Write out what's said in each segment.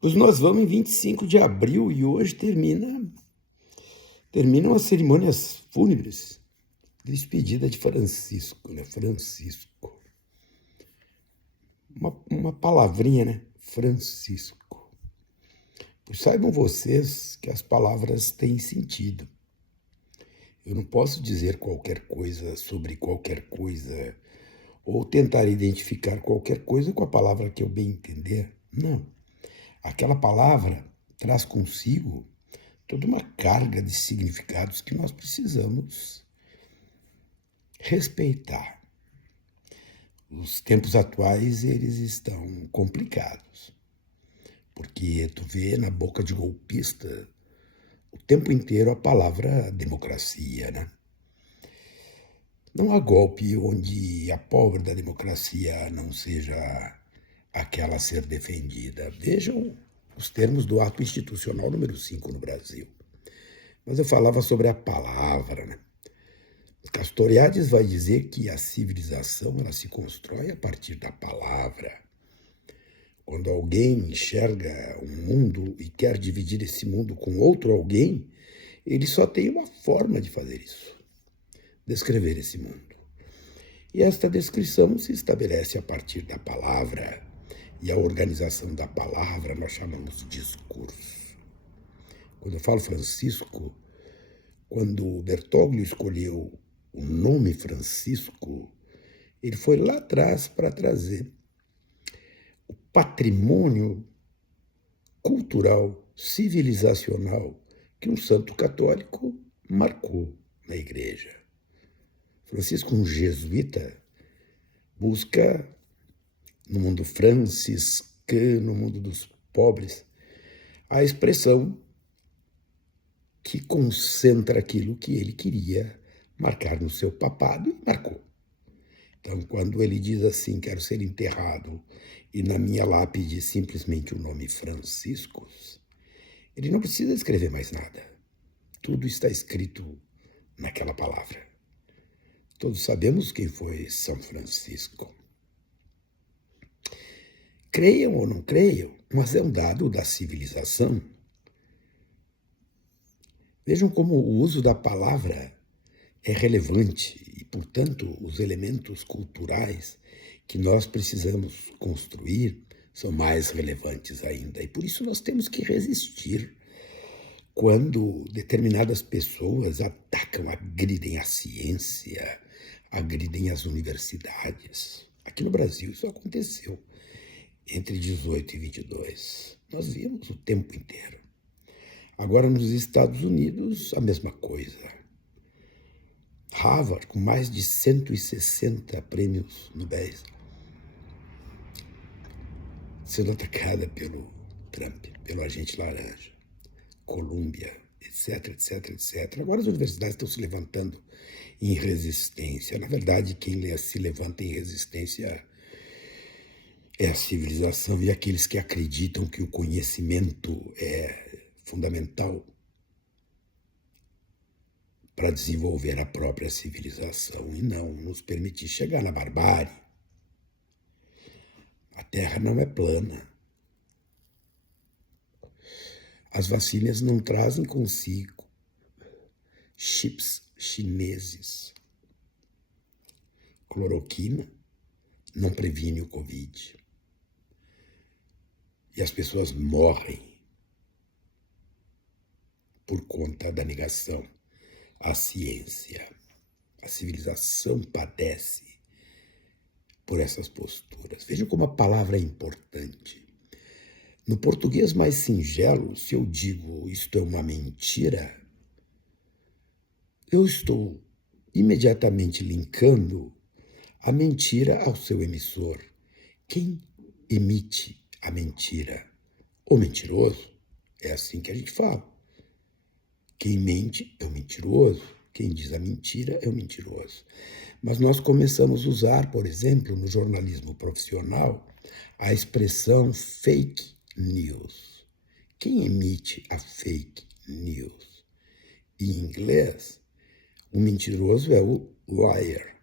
Pois nós vamos em 25 de abril e hoje terminam as cerimônias fúnebres, despedida de Francisco, né? Francisco. Uma palavrinha, né? Francisco. Pois saibam vocês que as palavras têm sentido. Eu não posso dizer qualquer coisa sobre qualquer coisa ou tentar identificar qualquer coisa com a palavra que eu bem entender. Não. Aquela palavra traz consigo toda uma carga de significados que nós precisamos respeitar. Os tempos atuais, eles estão complicados, porque tu vê na boca de golpista o tempo inteiro a palavra democracia, né? Não há golpe onde a pobre da democracia não seja aquela a ser defendida. Vejam os termos do ato institucional número 5 no Brasil. Mas eu falava sobre a palavra, né? Castoriadis vai dizer que a civilização ela se constrói a partir da palavra. Quando alguém enxerga um mundo e quer dividir esse mundo com outro alguém, ele só tem uma forma de fazer isso: descrever esse mundo. E esta descrição se estabelece a partir da palavra. E a organização da palavra nós chamamos de discurso. Quando eu falo Francisco, quando Bertoglio escolheu o nome Francisco, ele foi lá atrás para trazer o patrimônio cultural, civilizacional que um santo católico marcou na igreja. Francisco, um jesuíta, busca no mundo franciscano, no mundo dos pobres, a expressão que concentra aquilo que ele queria marcar no seu papado e marcou. Então, quando ele diz assim, quero ser enterrado, e na minha lápide simplesmente o nome Franciscos, ele não precisa escrever mais nada. Tudo está escrito naquela palavra. Todos sabemos quem foi São Francisco. Creiam ou não creiam, mas é um dado da civilização. Vejam como o uso da palavra é relevante e, portanto, os elementos culturais que nós precisamos construir são mais relevantes ainda. E por isso nós temos que resistir quando determinadas pessoas atacam, agridem a ciência, agridem as universidades. Aqui no Brasil isso aconteceu entre 18 e 22. Nós vimos o tempo inteiro. Agora, nos Estados Unidos, a mesma coisa. Harvard, com mais de 160 prêmios Nobel, sendo atacada pelo Trump, pelo agente laranja, Colômbia, etc, etc, etc. Agora as universidades estão se levantando em resistência. Na verdade, quem se levanta em resistência é a civilização e aqueles que acreditam que o conhecimento é fundamental para desenvolver a própria civilização e não nos permitir chegar na barbárie. A Terra não é plana. As vacinas não trazem consigo chips chineses. Cloroquina não previne o Covid. E as pessoas morrem por conta da negação à ciência. A civilização padece por essas posturas. Vejam como a palavra é importante. No português mais singelo, se eu digo isto é uma mentira, eu estou imediatamente linkando a mentira ao seu emissor. Quem emite a mentira? O mentiroso. É assim que a gente fala. Quem mente é o mentiroso. Quem diz a mentira é o mentiroso. Mas nós começamos a usar, por exemplo, no jornalismo profissional, a expressão fake news. Quem emite a fake news? Em inglês, o mentiroso é o liar.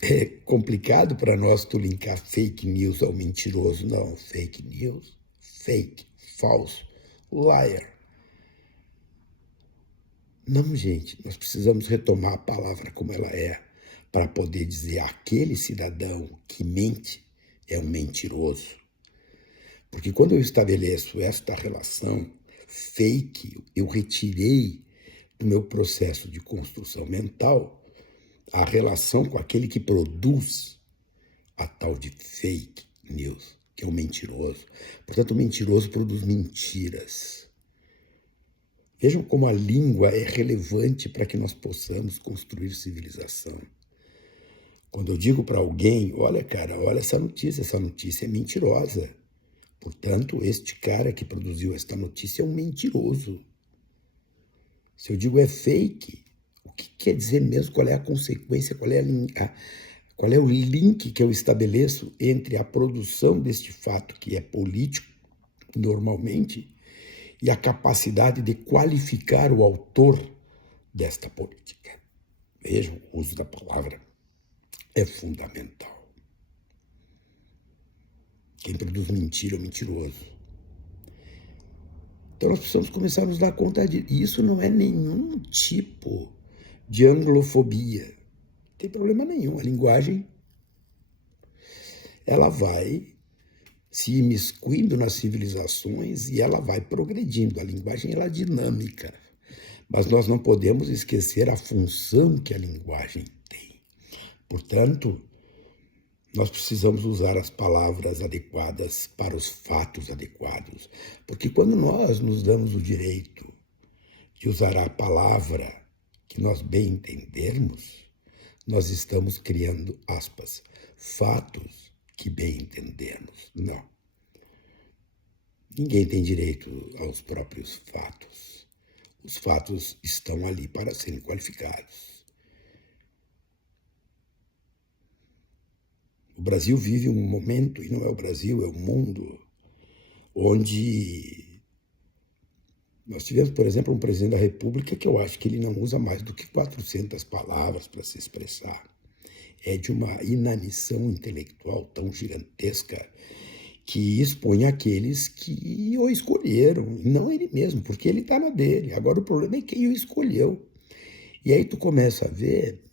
É complicado para nós tu linkar fake news ao mentiroso. Não, fake news, fake, falso, liar. Não, gente, nós precisamos retomar a palavra como ela é para poder dizer aquele cidadão que mente é um mentiroso. Porque quando eu estabeleço esta relação fake, eu retirei do meu processo de construção mental a relação com aquele que produz a tal de fake news, que é o mentiroso. Portanto, o mentiroso produz mentiras. Vejam como a língua é relevante para que nós possamos construir civilização. Quando eu digo para alguém, olha, cara, olha essa notícia é mentirosa. Portanto, este cara que produziu esta notícia é um mentiroso. Se eu digo é fake, o que quer dizer mesmo? Qual é a consequência? Qual é o link que eu estabeleço entre a produção deste fato, que é político, normalmente, e a capacidade de qualificar o autor desta política? Vejam, o uso da palavra é fundamental. Quem produz mentira é mentiroso. Então nós precisamos começar a nos dar conta disso. E isso não é nenhum tipo de anglofobia. Não tem problema nenhum. A linguagem, ela vai se imiscuindo nas civilizações e ela vai progredindo. A linguagem, ela é dinâmica. Mas nós não podemos esquecer a função que a linguagem tem. Portanto, nós precisamos usar as palavras adequadas para os fatos adequados. Porque quando nós nos damos o direito de usar a palavra que nós bem entendermos, nós estamos criando, aspas, fatos que bem entendemos. Não. Ninguém tem direito aos próprios fatos. Os fatos estão ali para serem qualificados. O Brasil vive um momento, e não é o Brasil, é o mundo, onde nós tivemos, por exemplo, um presidente da República que eu acho que ele não usa mais do que 400 palavras para se expressar. É de uma inanição intelectual tão gigantesca que expõe aqueles que o escolheram, e não ele mesmo, porque ele está na dele. Agora o problema é quem o escolheu. E aí tu começa a ver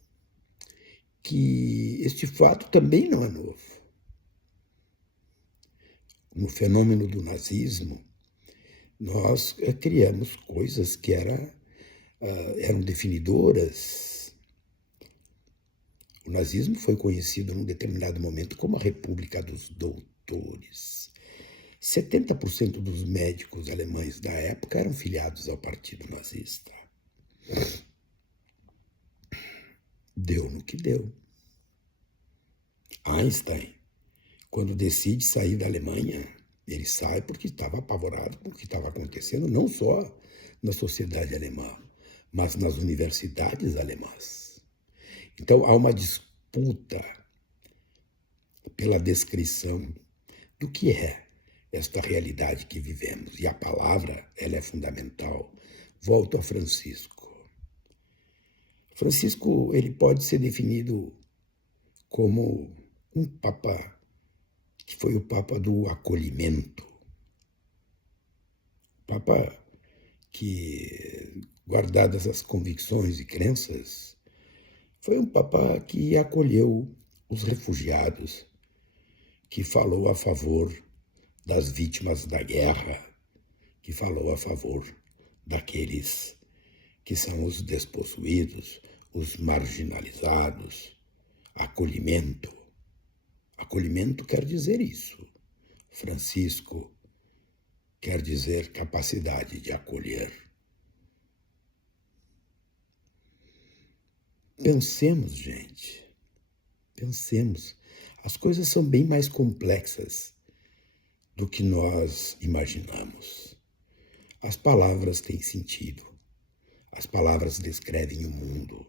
que este fato também não é novo. No fenômeno do nazismo, nós criamos coisas que eram definidoras. O nazismo foi conhecido num determinado momento como a República dos Doutores. 70% dos médicos alemães da época eram filiados ao Partido Nazista. Deu no que deu. Einstein, quando decide sair da Alemanha, ele sai porque estava apavorado com o que estava acontecendo, não só na sociedade alemã, mas nas universidades alemãs. Então, há uma disputa pela descrição do que é esta realidade que vivemos. E a palavra, ela é fundamental. Volto a Francisco. Francisco, ele pode ser definido como um papa que foi o papa do acolhimento. Papa que, guardadas as convicções e crenças, foi um papa que acolheu os refugiados, que falou a favor das vítimas da guerra, que falou a favor daqueles que são os despossuídos, os marginalizados. Acolhimento. Acolhimento quer dizer isso. Francisco quer dizer capacidade de acolher. Pensemos, gente. Pensemos. As coisas são bem mais complexas do que nós imaginamos. As palavras têm sentido. As palavras descrevem o mundo.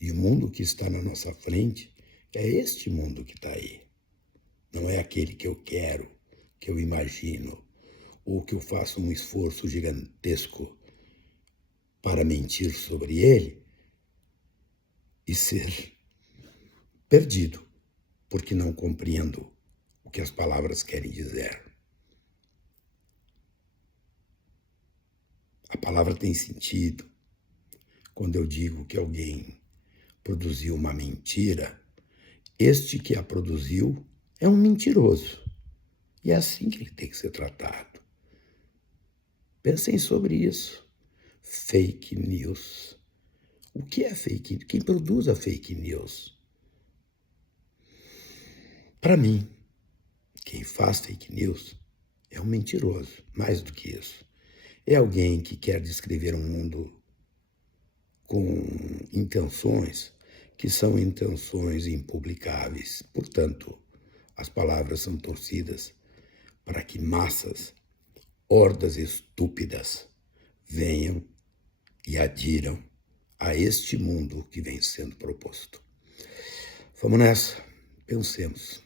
E o mundo que está na nossa frente é este mundo que está aí. Não é aquele que eu quero, que eu imagino, ou que eu faço um esforço gigantesco para mentir sobre ele e ser perdido, porque não compreendo o que as palavras querem dizer. A palavra tem sentido quando eu digo que alguém produziu uma mentira. Este que a produziu é um mentiroso. E é assim que ele tem que ser tratado. Pensem sobre isso. Fake news. O que é fake news? Quem produz a fake news? Para mim, quem faz fake news é um mentiroso. Mais do que isso. É alguém que quer descrever um mundo com intenções que são intenções impublicáveis. Portanto, as palavras são torcidas para que massas, hordas estúpidas, venham e adiram a este mundo que vem sendo proposto. Vamos nessa, pensemos.